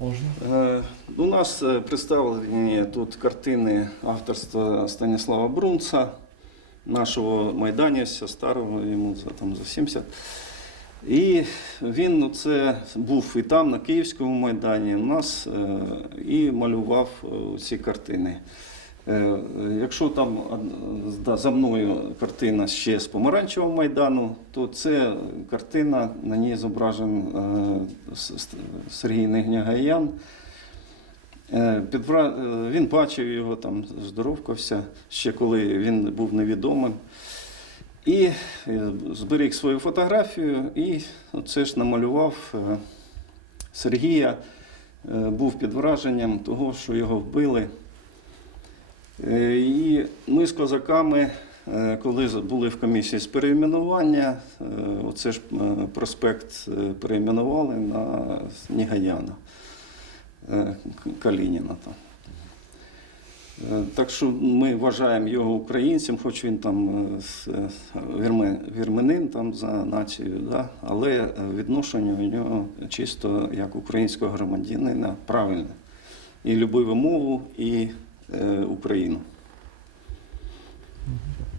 Можна. Е, У нас е, представлені тут картини авторства Станіслава Брунца, нашого майданівця, старого, йому за, там, за 70. І він ну, це був і там, на Київському майдані, у нас е, і малював ці картини. Е, Якщо там е, за мною картина ще з Помаранчевого майдану, то це картина, на ній зображен е, Сергій Негнягаян. Він бачив його, там здоровкався, ще коли він був невідомим. І зберіг свою фотографію, і це ж намалював Сергія, був під враженням того, що його вбили. Е, І ми з козаками, е, коли були в комісії з перейменування, е, оце ж проспект перейменували на Нігаяна Калініна. Там. Так що ми вважаємо його українцем, хоч він там вірменин там за нацією, да? але відношення у нього чисто як українського громадянина правильне. І любив мову, і Україну.